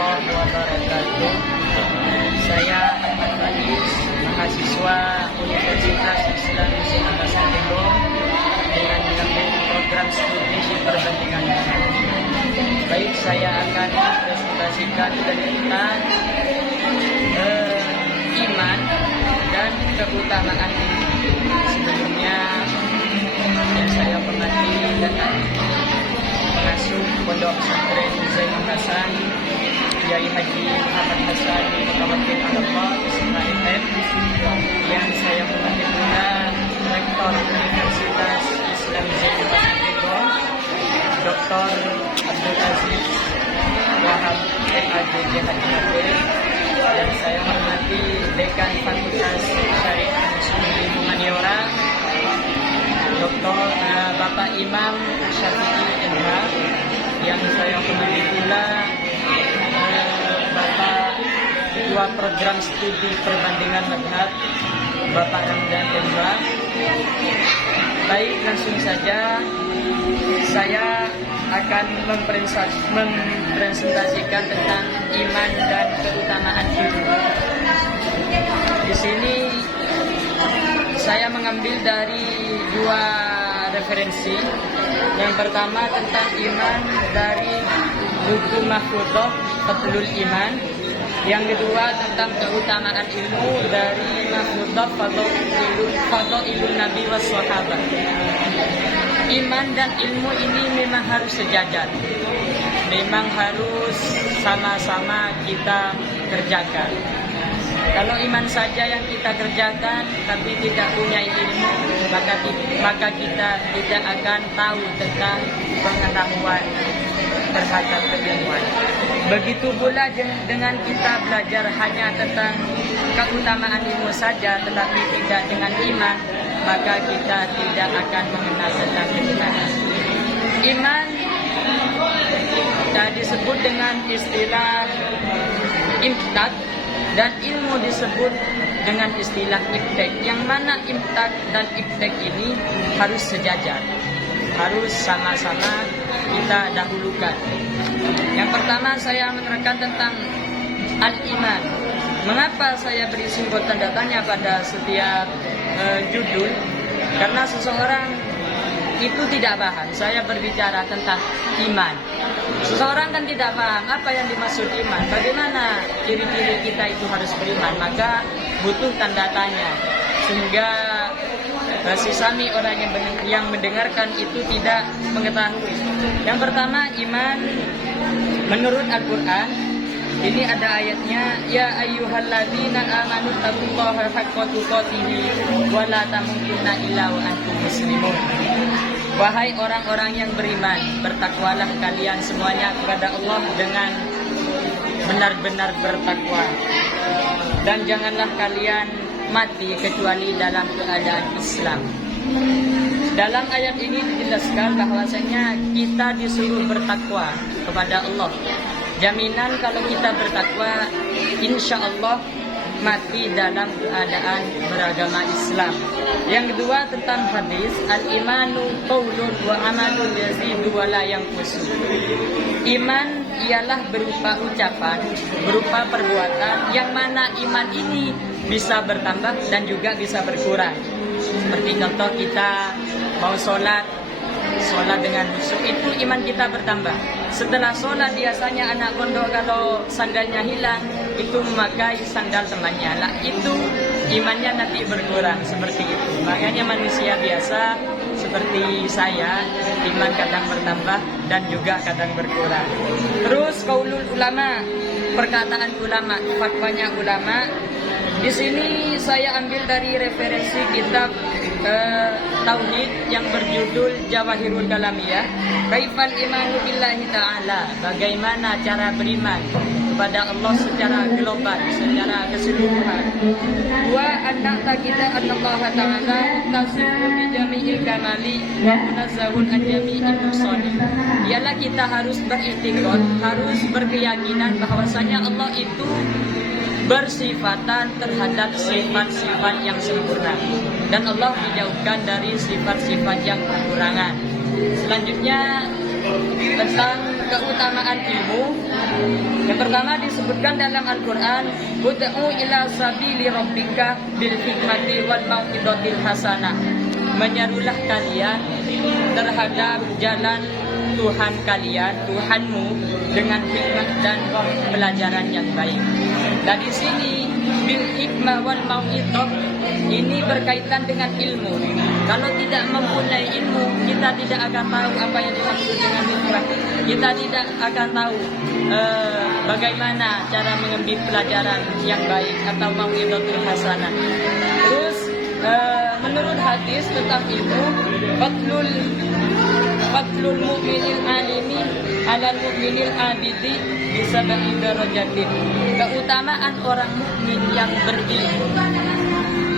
warahmatullahi wabarakatuh. Saya Ahmad Faiz, mahasiswa Universitas Islam Nusa Tenggara dengan mengambil program studi perbandingan. Baik, saya akan presentasikan tentang iman dan keutamaan ini. Sebelumnya saya hormati dan pengasuh Pondok Pesantren Zainul Hasan Kiai Haji Muhammad Hasan Mutawakkil Allah SMAIM, yang saya hormati pula Rektor Universitas Islam Zainul Hasan Dr. Abdul Aziz Wahab MAD dan saya hormati Dekan Fakultas Syariah Muslim Humaniora Dr. Bapak Imam Syafi'i MH, yang saya hormati pula Bapak Ketua Program Studi Perbandingan Madhab Bapak Ramdan MH. Baik, langsung saja saya akan mempresentasikan tentang iman dan keutamaan itu. Di sini saya mengambil dari dua referensi. Yang pertama tentang iman dari buku Mahfudhah Fadlul Iman. Yang kedua tentang keutamaan ilmu dari Mahfudhah Fadailun Nabi was Sahabat. Iman dan ilmu ini memang harus sejajar. Memang harus sama-sama kita kerjakan. Kalau iman saja yang kita kerjakan tapi tidak punya ilmu, maka kita tidak akan tahu tentang pengetahuan terhadap keilmuan. Begitu pula dengan kita belajar hanya tentang keutamaan ilmu saja tetapi tidak dengan iman, maka kita tidak akan mengenal tentang keimanan. Iman disebut dengan istilah imtak dan ilmu disebut dengan istilah ibtek. Yang mana imtak dan ibtek ini harus sejajar, harus sama-sama kita dahulukan. Yang pertama saya menerangkan tentang al-iman. Mengapa saya beri simbol tanda tanya pada setiap judul? Karena seseorang itu tidak paham saya berbicara tentang iman. Seseorang kan tidak paham apa yang dimaksud iman. Bagaimana ciri-ciri kita itu harus beriman? Maka butuh tanda tanya sehingga sisami orang yang mendengarkan itu tidak mengetahui. Yang pertama, iman menurut Al-Quran. Ini ada ayatnya, ya ayyuhalladzina amanu taqullaha haqqa tuqatih wa la tamutunna illa wa antum muslimun. Wahai orang-orang yang beriman, bertakwalah kalian semuanya kepada Allah dengan benar-benar bertakwa. Dan janganlah kalian mati kecuali dalam keadaan Islam. Dalam ayat ini dijelaskan bahwasanya kita disuruh bertakwa kepada Allah. Jaminan kalau kita bertakwa, insya Allah mati dalam keadaan beragama Islam. Yang kedua tentang hadis, al-imanu qaulun wa amalun yazidu wa la yanqusu. Iman ialah berupa ucapan, berupa perbuatan, yang mana iman ini bisa bertambah dan juga bisa berkurang. Seperti contoh kita mau sholat dengan khusyuk, itu iman kita bertambah. Setelah sholat biasanya anak pondok kalau sandalnya hilang itu memakai sandal temannya, lah itu imannya nanti berkurang seperti itu. Makanya manusia biasa seperti saya, iman kadang bertambah dan juga kadang berkurang. Terus qaulul ulama, perkataan ulama, fatwanya ulama. Di sini saya ambil dari referensi kitab Tauhid yang berjudul Jawahirul Kalamiyah. Kaifal imanu billahi ta'ala, bagaimana cara beriman kepada Allah secara global, secara keseluruhan. Wa anna taqida annallaha ta'ala tasifu bi jami'il kamali wa munazzahun an jami'il nuqsani. Ialah kita harus beriktikad, harus berkeyakinan bahwasanya Allah itu bersifatan terhadap sifat-sifat yang sempurna dan Allah dijauhkan dari sifat-sifat yang kekurangan. Selanjutnya tentang keutamaan ilmu. Yang pertama disebutkan dalam Al-Quran, ud'u ila sabili rabbika bil hikmati wal mau'izatil hasanah. Menyerulah kalian terhadap jalan Tuhan kalian, Tuhanmu, dengan hikmah dan pelajaran yang baik. Dan di sini bil hikmah wal mau'izah ini berkaitan dengan ilmu. Kalau tidak mempunyai ilmu, kita tidak akan tahu apa yang dimaksud dengan hikmah. Kita tidak akan tahu bagaimana cara mengambil pelajaran yang baik atau mau'izatul hasanah. Terus menurut hadis tentang ilmu, fatlul mu'minil alimi alal mu'minil abidi bisa darajatin. Keutamaan orang mukmin yang berilmu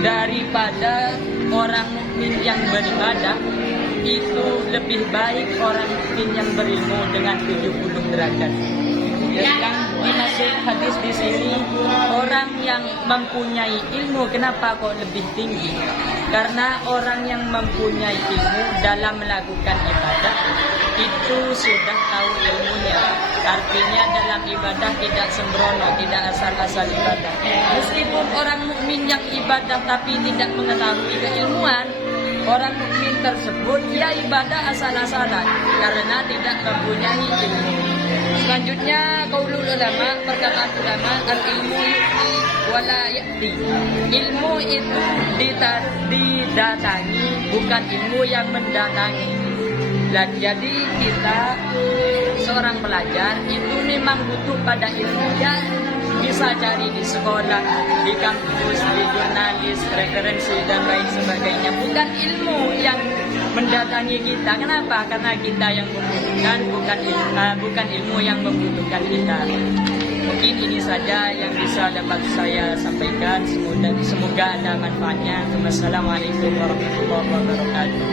daripada orang mukmin yang beribadah itu lebih baik orang mukmin yang berilmu dengan 70 derajat. Yang dimaksud hadis di sini, orang yang mempunyai ilmu kenapa kok lebih tinggi? Karena orang yang mempunyai ilmu dalam melakukan ibadah itu sudah tahu ilmunya. Artinya dalam ibadah tidak sembrono, tidak asal-asal ibadah. Meskipun orang mukmin yang ibadah tapi tidak mengetahui keilmuan, orang mukmin tersebut ya ibadah asal-asalan karena tidak mempunyai ilmu. Selanjutnya qaulul ulama, perkataan ulama, al-ilmu yu'ti wala ya'ti. Ilmu itu didatangi, bukan ilmu yang mendatangi. Dan jadi kita seorang pelajar itu memang butuh pada ilmu yang bisa cari di sekolah, di kampus, di jurnalis, referensi dan lain sebagainya. Bukan ilmu yang mendatangi kita. Kenapa? Karena kita yang membutuhkan, bukan ilmu yang membutuhkan kita. Mungkin ini saja yang bisa dapat saya sampaikan. Semoga ada manfaatnya. Wassalamualaikum warahmatullahi wabarakatuh.